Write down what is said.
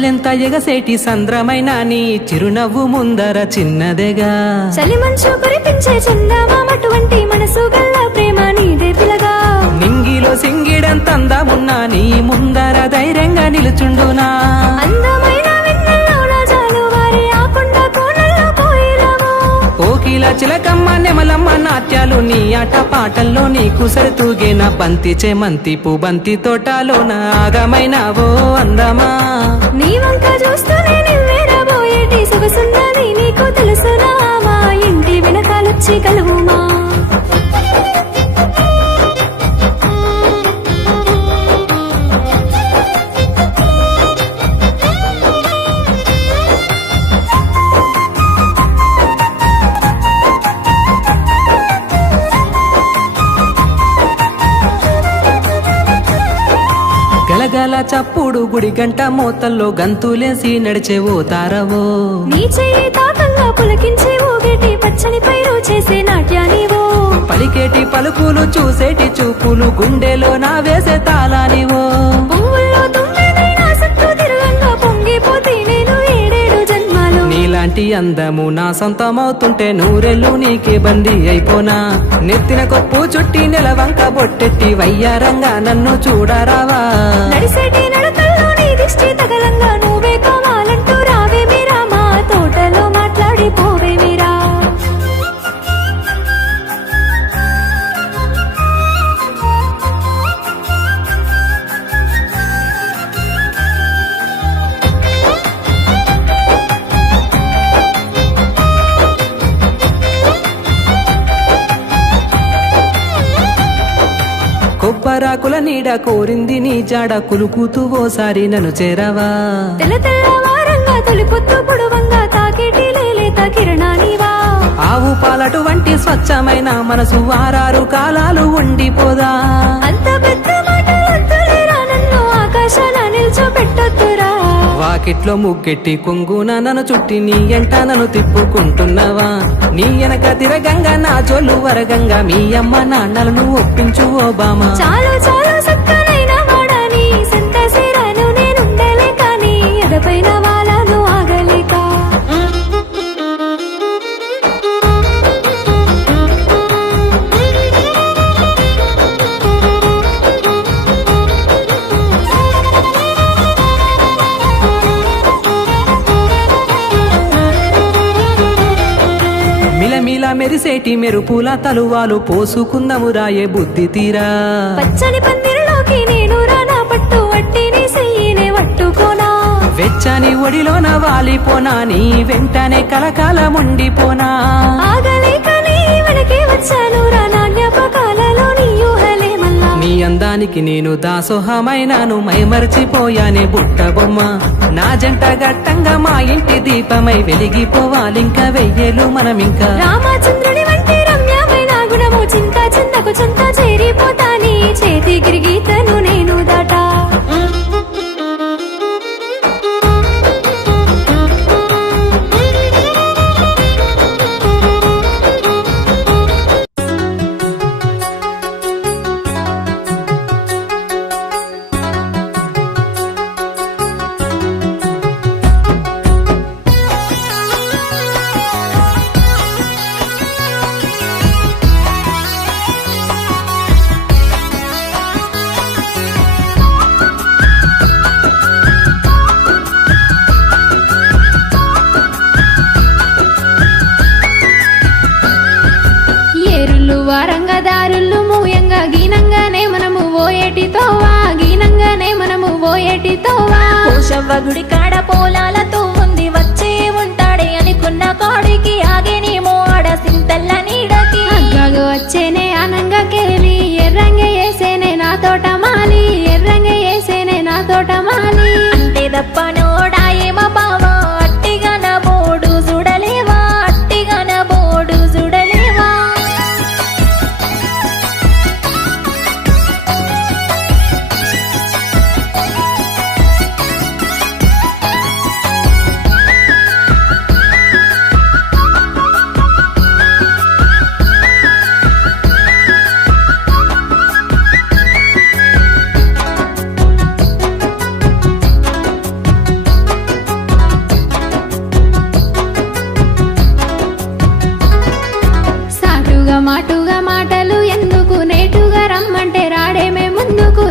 అసలెంత ఎగసేటి సంద్రమైన నీ చిరునవ్వు ముందర చిన్నదేగా. చలి మంచు కురిపించే చందమామటువంటి మనసు గల్ల ప్రేమ నీదే పిలగా. నింగిలో సింగిడంత అందమున్నా నీ ముందర ధైర్యంగా నిలుచుండునా. అందమైన వెన్నెల్లో జాలు వారి ఆ కొండ కోనల్లో కోయిలవో. కోకిల చిలకమ్మ నెమలమ్మ నాట్యాలు నీ ఆట పాటల్లో నీకు సరితూగేన బంతి చేమంతి పుబంతి తోటలోన ఆగమైనావో అందమా. నీ వంక చూస్తూనే నివ్వేరబోయేటి సొగసున్నది నీకు తెలుసునా. మా ఇంటి వెనకాలొచ్చి కలువుమా. గలగల చప్పుడు గుడి గంట మోతల్లో గంతులేసి నడిచేవో తారవో. నీ చెయ్యి తాకంగా పులకించే ఊగేటి పచ్చని పైరు చేసే నాట్యానివో. పలికేటి పలుకులు చూసేటి చూపులు గుండెలో నా వేసే తాళానివో. పువ్వుల్లో తుమ్మెదైనా సత్తు తిరుగంగా పొంగిపోతే నేను ఏడేడు జన్మాలు. నీలాంటి అందము నా సొంతమవుతుంటే నూరెళ్ళు నీకే బందీ అయిపోనా. నెత్తిన కొప్పు చుట్టి నెలవంక బొట్టెట్టి వయ్యారంగా నన్ను చూడరావా. నడిసేటి నడకల్లో నీ దిష్టి తగలంగా నువ్వే కావాలంటూ రావే మీరా. మా తోటలో మాట్లాడి పోవే మీరా. కొబ్బరాకుల నీడ కోరింది నీ జాడ కులుకుతూ ఓసారి నన్ను చేరవా. తెల్ల తెల్లవారంగా తొలి పొద్దు పొడవంగా తాకేటి లేలేత కిరణానివా. ఆవు పాలటు వంటి స్వచ్ఛమైన మనసు వారారు కాలాలు ఉండిపోదా. అంత పెద్ద మాటలొద్దులేరా నన్ను ఆకాశాన నిల్చోబెట్టొద్దురా. వాకిట్లో ముగ్గెట్టి కొంగున నన్ను చుట్టి నీ ఎంట నన్ను తిప్పుకుంటున్నావా. నీ వెనక తిరగంగా నా జోలు వరగంగా మీ అమ్మ నాన్నలను ఒప్పించు ఓ బామ. చాలు చాలు సక్కనైన వాడని సంతసేరాను నేనుండలే కానీ ఎదపైన వాలాను ఆగలేక. మిలమిల మెరిసేటి మెరుపుల తలువాలు పోసుకుందము రాయే బుద్ధి తీరా. పచ్చని పందిరిలోకి నేను రానా పట్టు వట్టిని సెయ్యినే వట్టుకోనా. వెచ్చని ఒడిలోన వాలిపోనా నీ వెంటనే కలకాలముండిపోనా. ఆగలేక నీ వెనకే వచ్చాను రా నా జ్ఞాపకాలలో నీ ఊహలే మళ్ళా. నీ అందానికి నేను దాసోహమైనాను మైమర్చిపోయానే బుట్ట బొమ్మ. నా జంట గట్టంగా మా ఇంటి దీపమై వెలిగిపోవాలింక వెయ్యేలు మనమింకా. రామచంద్రుని వంటి రమ్యమైన గుణము చింత చింతకు చింత చేరిపోతా. నీ చేతి గిరిగీతను నేను దాటా. వారంగా దారులు మూయంగా గీనంగానే మనము ఓయేటితోవా. గీనంగానే మనము ఓయేటితోవా. పోషవ్వ గుడి కాడ పోలాలతో ఉంది వచ్చే ఉంటాడే అనుకున్న కాడికి ఆగేనేమో ఆడ సింతల్ల నీడకి. అగ్గాగు వచ్చేనే అనంగా కేలి ఎర్రంగ వేసేనే నా తోట మాలి. ఎర్రంగ వేసేనే నా తోట మాలి. అంతే దప్ప నోడా ఏమ బావా అట్టిగా నా బోడు చూడలేవా. అట్టిగా నా బోడు చూడలేవా. మాటుగా మాటలు ఎందుకు నేటుగా రమ్మంటే రాడేమే ముందుకు